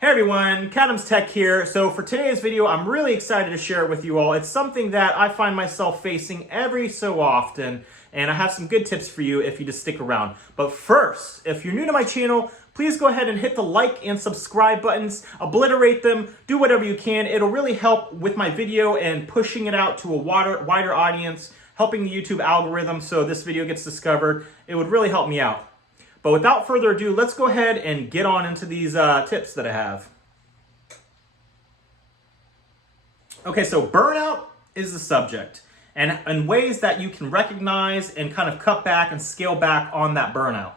Hey everyone, Cadams Tech here. So for today's video, I'm really excited to share it with you all. It's something that I find myself facing every so often, and I have some good tips for you if you just stick around. But first, if you're new to my channel, please go ahead and hit the like and subscribe buttons, obliterate them, do whatever you can. It'll really help with my video and pushing it out to a wider audience, helping the YouTube algorithm so this video gets discovered. It would really help me out. But without further ado, let's go ahead and get on into these tips that I have. Okay, so burnout is the subject, and ways that you can recognize and kind of cut back and scale back on that burnout.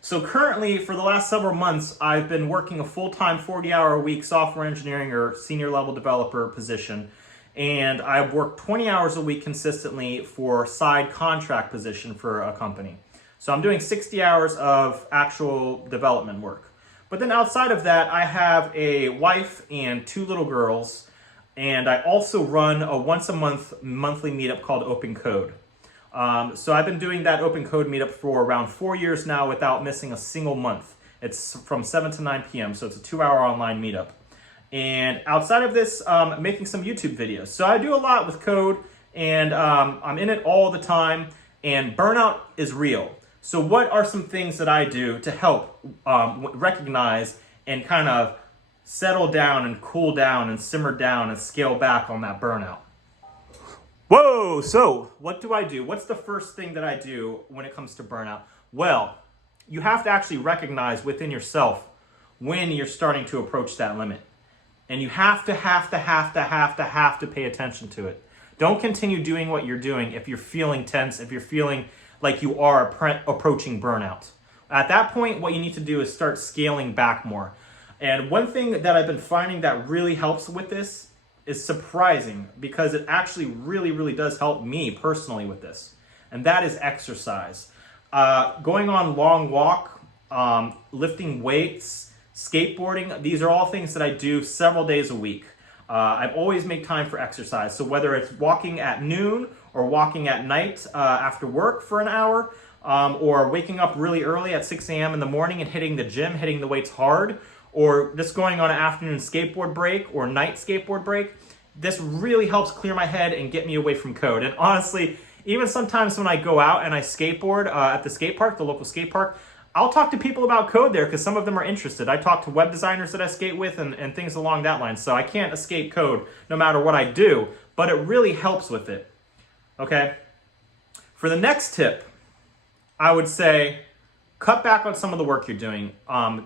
So currently, for the last several months, I've been working a full-time 40-hour-a-week software engineering or senior level developer position, and I've worked 20 hours a week consistently for a side contract position for a company. So I'm doing 60 hours of actual development work. But then outside of that, I have a wife and 2 little girls, and I also run a once-a-month monthly meetup called Open Code. So I've been doing that Open Code meetup for around 4 years now without missing a single month. It's from 7 to 9 p.m., so it's a 2-hour online meetup. And outside of this, making some YouTube videos. So I do a lot with code, and I'm in it all the time, and burnout is real. So what are some things that I do to help recognize and kind of settle down and cool down and simmer down and scale back on that burnout? Whoa, so what do I do? What's the first thing that I do when it comes to burnout? Well, you have to actually recognize within yourself when you're starting to approach that limit. And you have to pay attention to it. Don't continue doing what you're doing if you're feeling tense, if you're feeling like you are approaching burnout. At that point, what you need to do is start scaling back more. And one thing that I've been finding that really helps with this is surprising, because it actually really does help me personally with this. And that is exercise. Going on long walk, lifting weights, skateboarding, these are all things that I do several days a week. I've always made time for exercise. So whether it's walking at noon or walking at night after work for an hour, or waking up really early at 6 a.m. in the morning and hitting the gym, hitting the weights hard, or just going on an afternoon skateboard break or night skateboard break, this really helps clear my head and get me away from code. And honestly, even sometimes when I go out and I skateboard at the skate park, the local skate park, I'll talk to people about code there because some of them are interested. I talk to web designers that I skate with and things along that line. So I can't escape code no matter what I do, but it really helps with it. Okay? For the next tip, I would say cut back on some of the work you're doing.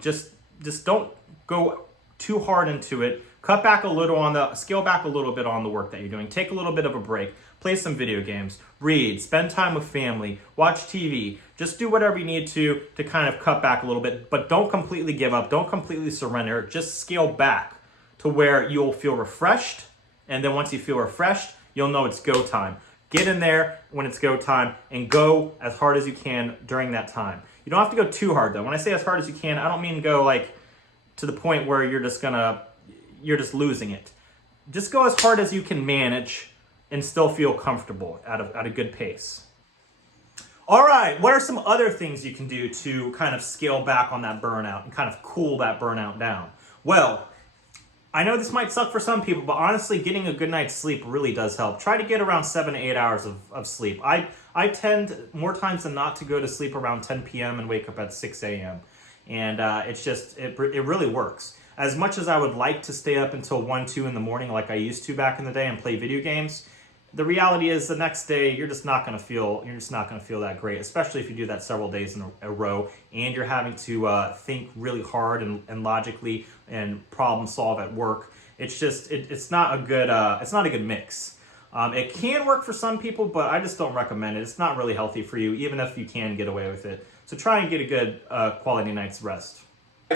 Just don't go too hard into it. Cut back a little scale back a little bit on the work that you're doing. Take a little bit of a break. Play some video games. Read. Spend time with family. Watch TV. Just do whatever you need to kind of cut back a little bit. But don't completely give up. Don't completely surrender. Just scale back to where you'll feel refreshed. And then once you feel refreshed, you'll know it's go time. Get in there when it's go time and go as hard as you can during that time. You don't have to go too hard though. When I say as hard as you can, I don't mean go like to the point where you're just losing it. Just go as hard as you can manage and still feel comfortable at a good pace. All right, what are some other things you can do to kind of scale back on that burnout and kind of cool that burnout down? Well, I know this might suck for some people, but honestly, getting a good night's sleep really does help. Try to get around 7 to 8 hours of sleep. I tend, more times than not, to go to sleep around 10 p.m. and wake up at 6 a.m. And it really works. As much as I would like to stay up until 1, 2 in the morning like I used to back in the day and play video games, the reality is the next day you're just not going to feel that great, especially if you do that several days in a row and you're having to think really hard and logically and problem solve at work. It's not a good mix. It can work for some people, but I just don't recommend it. It's not really healthy for you, even if you can get away with it. So try and get a good quality night's rest.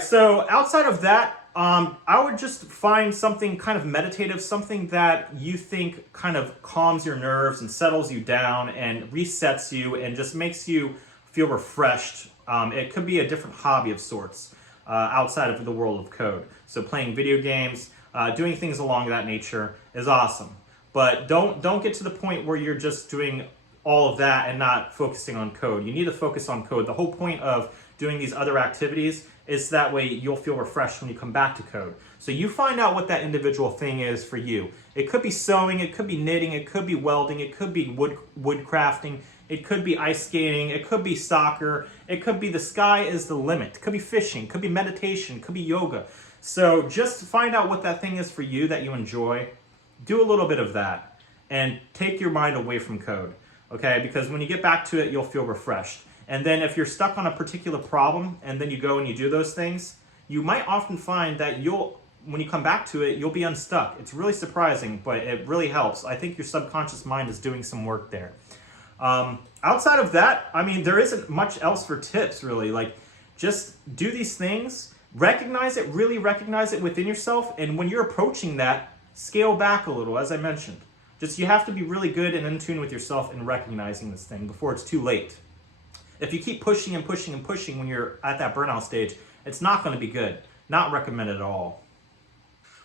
So outside of that, I would just find something kind of meditative, something that you think kind of calms your nerves and settles you down and resets you and just makes you feel refreshed. It could be a different hobby of sorts outside of the world of code. So playing video games, doing things along that nature is awesome. But don't get to the point where you're just doing all of that and not focusing on code. You need to focus on code. The whole point of doing these other activities, is that way you'll feel refreshed when you come back to code. So you find out what that individual thing is for you. It could be sewing, it could be knitting, it could be welding, it could be wood crafting, it could be ice skating, it could be soccer, it could be the sky is the limit, it could be fishing, it could be meditation, it could be yoga. So just find out what that thing is for you that you enjoy. Do a little bit of that and take your mind away from code, okay? Because when you get back to it, you'll feel refreshed. And then if you're stuck on a particular problem and then you go and you do those things, you might often find that when you come back to it, you'll be unstuck. It's really surprising, but it really helps. I think your subconscious mind is doing some work there. Outside of that, I mean, there isn't much else for tips, really. Like, just do these things, recognize it, really recognize it within yourself, and when you're approaching that, scale back a little, as I mentioned. Just, you have to be really good and in tune with yourself in recognizing this thing before it's too late. If you keep pushing and pushing and pushing when you're at that burnout stage, it's not going to be good. Not recommended at all.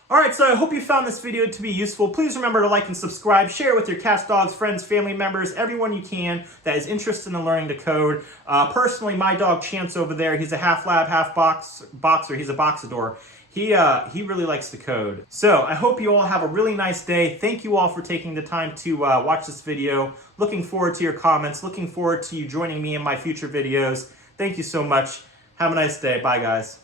Alright, so I hope you found this video to be useful. Please remember to like and subscribe, share it with your cats, dogs, friends, family members, everyone you can that is interested in learning to code. Personally, my dog Chance over there, he's a half lab, half boxer, he's a boxador. He really likes to code. So I hope you all have a really nice day. Thank you all for taking the time to watch this video. Looking forward to your comments, looking forward to you joining me in my future videos. Thank you so much. Have a nice day. Bye, guys.